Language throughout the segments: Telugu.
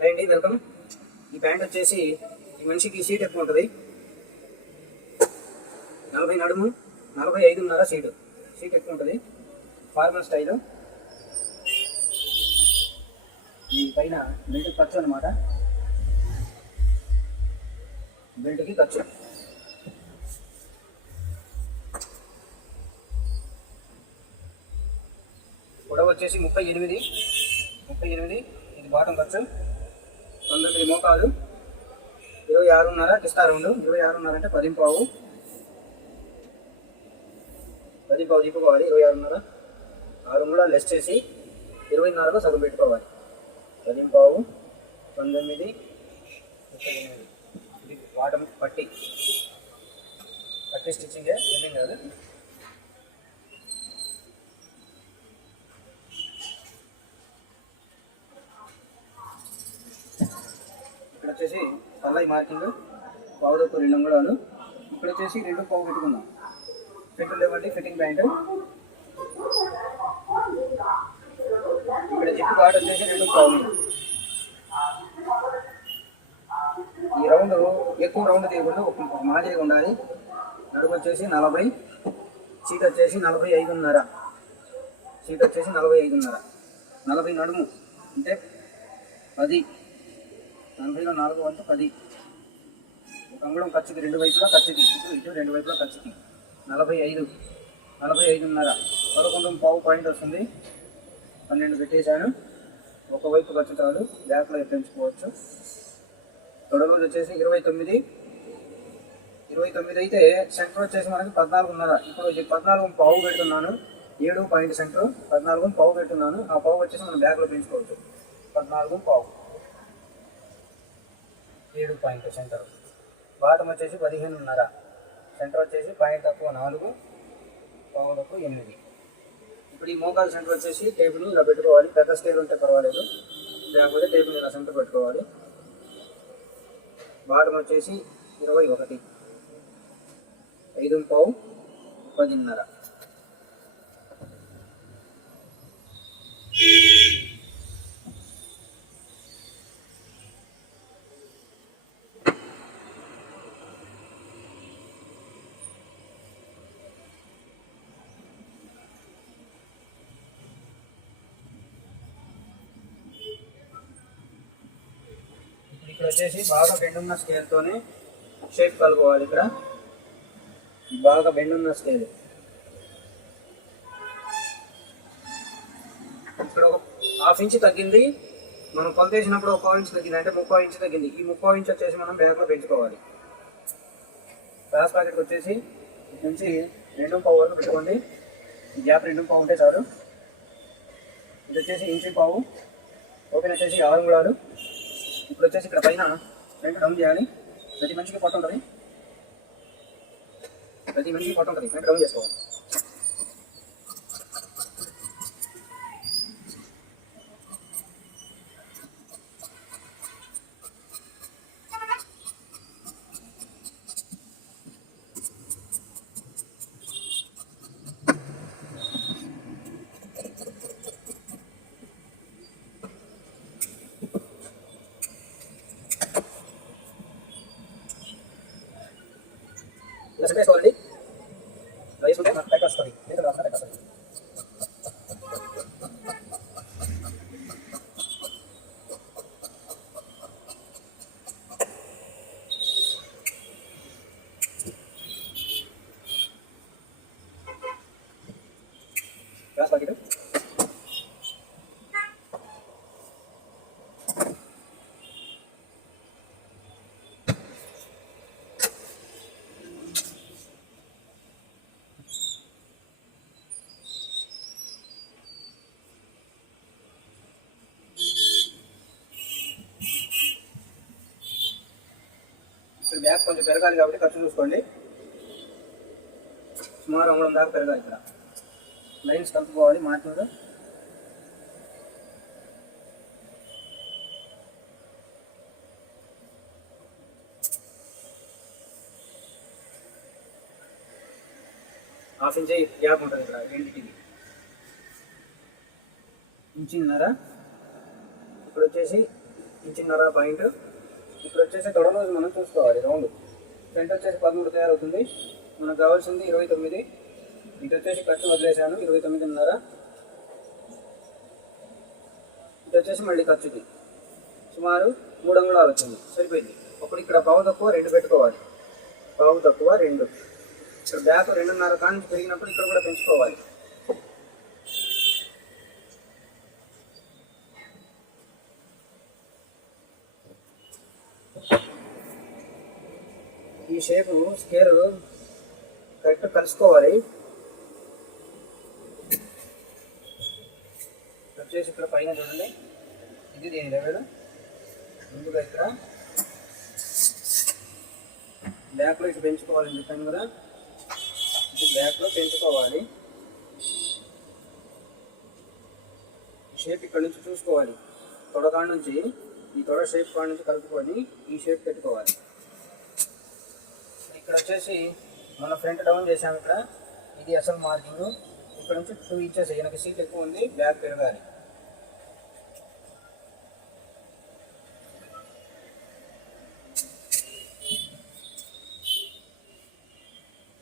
హాయ్ అండి వెల్కమ్ ఈ ప్యాంట్ వచ్చేసి ఈ మనిషికి సీట్ ఎక్కువ ఉంటుంది. నలభై నడుము నలభై ఐదున్నర సీటు సీట్ ఎక్కువ ఉంటుంది. ఫార్మల్ స్టైలు ఈ పైన బెల్ట్ ఖర్చు అనమాట బెల్ట్కి ఖర్చు. పొడవు వచ్చేసి ముప్పై ఎనిమిది. ముప్పై ఎనిమిది ఇది బాటం ఖర్చు. తొందరది మోకాలు. ఇరవై ఆరున్నర కిస్తా రెండు. ఇరవై ఆరున్నర అంటే పది పావు పది పావు ఇరవై ఆరున్నర. ఆరు కూడా లెస్ చేసి ఇరవైన్నరకు సగం పెట్టుకోవాలి. పది పావు పంతొమ్మిది వాటం పట్టి. పట్టి స్టిచ్చింగే ఏమేం కాదు ఇక్కడ వచ్చేసి పల్లాయి మార్కింగ్ పావుదొక్కు రెండు అంగుళాలు. ఇక్కడ వచ్చేసి రెండు పావు పెట్టుకుందాం. ఫిట్ ఇవ్వండి ఫిట్టింగ్ ప్యాంట్ ఇక్కడ జిప్ కార్డ్ వచ్చేసి రెండు పావులు. ఈ రౌండ్ ఎక్కువ రౌండ్ తీయకుండా ఒక మాదిరిగా ఉండాలి. నడుపు వచ్చేసి నలభై సీట్ వచ్చేసి నలభై ఐదున్నర. సీట్ వచ్చేసి నలభై ఐదున్నర. నలభై నడుము అంటే పది. నలభైలో నాలుగు వంతు పది. ఒక అంగుళం ఖర్చుకి రెండు వైపులా ఖర్చుకి. ఇటు ఇటు రెండు వైపులా ఖర్చుకి. నలభై ఐదు. నలభై ఐదున్నర. పదకొండు పావు పాయింట్ వస్తుంది. పన్నెండు పెట్టేశాను. ఒకవైపు ఖర్చు చాలు. బ్యాక్లో పెంచుకోవచ్చు తొడగోలు వచ్చేసి ఇరవై తొమ్మిది. ఇరవై తొమ్మిది అయితే సెంటర్ వచ్చేసి మనకి పద్నాలుగున్నర. ఇప్పుడు పద్నాలుగు పావు పెడుతున్నాను. ఏడు పాయింట్ సెంటర్. పద్నాలుగు పావు పెడుతున్నాను. ఆ పావు వచ్చేసి మనం బ్యాగ్లో పెంచుకోవచ్చు. పద్నాలుగు పావు. పాయింట్ సెంటర్ బాటం వచ్చేసి పదిహేనున్నర. సెంటర్ వచ్చేసి పాయింట్ తక్కువ నాలుగు పావు తక్కువ ఎనిమిది. ఇప్పుడు ఈ మోకాలు సెంటర్ వచ్చేసి టేబుల్ ఇలా పెట్టుకోవాలి. పెద్ద స్కేల్ ఉంటే పర్వాలేదు. లేకపోతే టేబుల్ ఇలా సెంటర్ పెట్టుకోవాలి. బాటం వచ్చేసి ఇరవై ఒకటి. ఐదు పావు పదిన్నర. వచ్చేసి బాగా బెండున్న స్కేల్తోనే షేప్ కలుపుకోవాలి ఇక్కడ. బాగా బెండ్ ఉన్న స్కేల్ ఇక్కడ ఒక హాఫ్ ఇంచ్ తగ్గింది. మనం కొలతేసినప్పుడు ఒక ఇంచ్ తగ్గింది. అంటే ముప్పై ఇంచ్ తగ్గింది. ఈ ముప్పై ఇంచ్ వచ్చేసి మనం బ్యాగ్లో పెంచుకోవాలి. గ్లాస్ ప్యాకెట్కి వచ్చేసి నుంచి రెండు పావు వరకు పెట్టుకోండి. గ్యాప్ రెండు పావు ఉంటే చాలు. ఇది వచ్చేసి ఇంచు పావు. ఓపెన్ వచ్చేసి ఆరు అంగుళాలు ఇప్పుడు వచ్చేసి ఇక్కడ పైన రెండు డౌన్ చేయాలి. ప్రతి మనిషికి పొట్ట ఉంటుంది. ప్రతి మనిషికి పొట్ట ఉంటుంది. రెండు డౌన్ చేసుకోవాలి. ఇలా సెట్ కొంచెం పెరగాలి కాబట్టి ఖర్చు చూసుకోండి. సుమారు అంగుళం దాకా పెరగాలి ఇక్కడ. లైన్స్ కలుపుకోవాలి మార్కింగ్ హాఫ్ ఇంచ్ గ్యాప్ ఉంటుంది ఇక్కడ రెండింటికి ఇంచిన్నర. ఇప్పుడు వచ్చేసి ఇంచిన్నర పాయింట్ ఇక్కడ వచ్చేసి తొడ రోజు మనం చూసుకోవాలి. రౌండ్. ఫ్రంట్ వచ్చేసి పదమూడు తయారవుతుంది. మనకు కావాల్సింది ఇరవై తొమ్మిది. ఇటు వచ్చేసి ఖర్చు వదిలేసాను ఇరవై తొమ్మిదిన్నర. ఇటు వచ్చేసి మళ్ళీ ఖర్చుది సుమారు మూడు అంగుళాలు వచ్చింది. సరిపోయింది. అప్పుడు ఇక్కడ పావు తక్కువ రెండు పెట్టుకోవాలి. పావు తక్కువ రెండు. ఇక్కడ బ్యాక్ రెండున్నర కానీ పెరిగినప్పుడు ఇక్కడ కూడా పెంచుకోవాలి. ఈ షేపు స్కేల్ కరెక్ట్ కలుసుకోవాలి. వచ్చేసి ఇక్కడ పైన చూడండి. ఇది దీని లెవెల్. ముందుగా ఇక్కడ బ్యాక్లో ఇటు పెంచుకోవాలి చెప్పాను కదా ఇది బ్యాక్లో పెంచుకోవాలి. షేప్ ఇక్కడ నుంచి చూసుకోవాలి. తొడకాడ నుంచి ఈ తొడ షేప్ కాడ నుంచి కలుపుకొని ఈ షేప్ పెట్టుకోవాలి. ఇక్కడ వచ్చేసి మన ఫ్రంట్ డౌన్ చేసాం ఇక్కడ. ఇది అసలు మార్కింగ్ ఇక్కడ నుంచి టూ ఇంచెస్ వెనక సీట్ ఎక్కువ ఉంది బ్యాక్ పెరగాలి.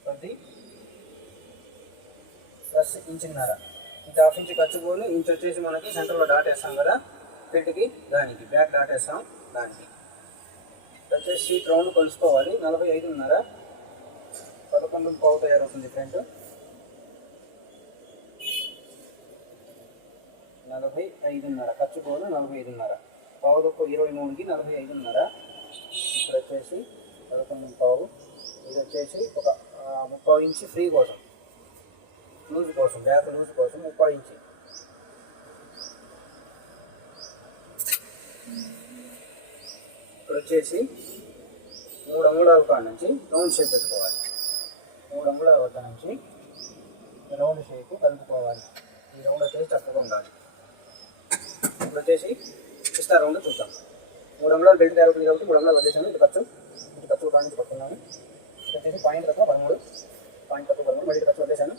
పది ప్లస్ ఇంచున్నర. ఇంత హాఫ్ ఇంచ్ ఖర్చు పోలు ఇంచ్ వచ్చేసి మనకి సెంటర్లో డాట్ వేస్తాం కదా ఫిట్కి దానికి బ్యాక్ డాట్ వేస్తాం దానికి. వచ్చేసి సీట్ రౌండ్ కొలుసుకోవాలి నలభై ఐదున్నర. పదకొండు పావు తయారవుతుంది ఫ్రంట్ నలభై ఐదున్నర. ఖర్చు పోను నలభై ఐదున్నర. పావు తక్కువ ఇరవై మూడుకి నలభై ఐదున్నర. ఇక్కడ వచ్చేసి పదకొండు పావు. ఇది వచ్చేసి ఒక ముప్పై ఇంచి ఫ్రీ కోసం. లూజ్ కోసం బ్యాక్ లూజ్ కోసం ముప్పై ఇంచు. ఇక్కడ వచ్చేసి మూడు అంగుళాల కాడ నుంచి రౌండ్ షేప్ పెట్టుకోవాలి. మూడు అంగుళాల వద్ద నుంచి రౌండ్ షేప్ కలుపుకోవాలి. ఈ రౌండ్ వచ్చేసి చక్కగా ఉండాలి. ఇప్పుడు వచ్చేసి ఇస్తా రౌండ్ చూద్దాం. మూడు అంగుళాలు బెల్ట్ తయారవుతుంది కాబట్టి మూడు అంగుళాలు వదిలేసాను ఇటు ఖర్చు ఇటు ఖర్చు కాడ నుంచి పట్టుకున్నాను. ఇటు వచ్చేసి పాయింట్ తక్కువ పదమూడు. పాయింట్ తక్కువ పదమూడు. మళ్ళీ ఇటు ఖర్చు వదిలేసాను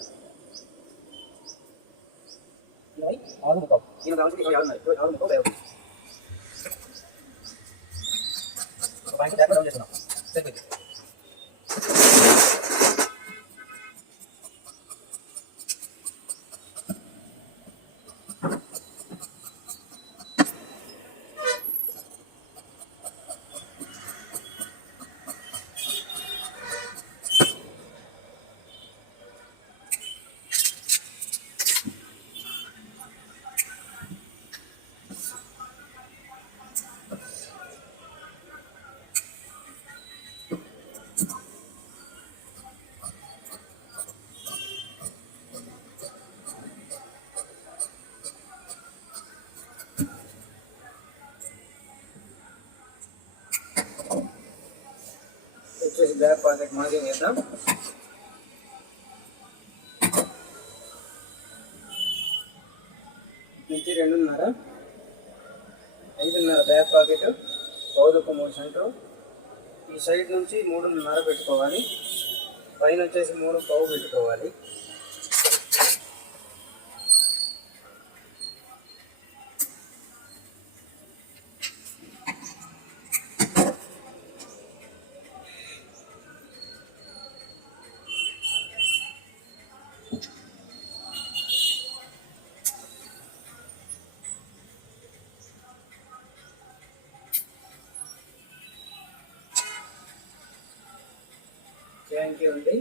ఇరవై ఆరు ముఖం ఈయన కావాల్సింది ఇరవై ఆరు ఇరవై ఆరు ముఖం తయారు పాయింట్ బ్యాక్ డౌన్ చేస్తున్నాం. సరిపోయింది. వచ్చేసి బ్యాక్ పాకెట్ మార్కింగ్ చేద్దాం నుంచి రెండున్నర ఐదున్నర బ్యాక్ పాకెట్ పౌరుకు మూడు సెంటర్ ఈ సైడ్ నుంచి మూడున్నర పెట్టుకోవాలి. పైన వచ్చేసి మూడు పావు పెట్టుకోవాలి. థ్యాంక్ యూ అండి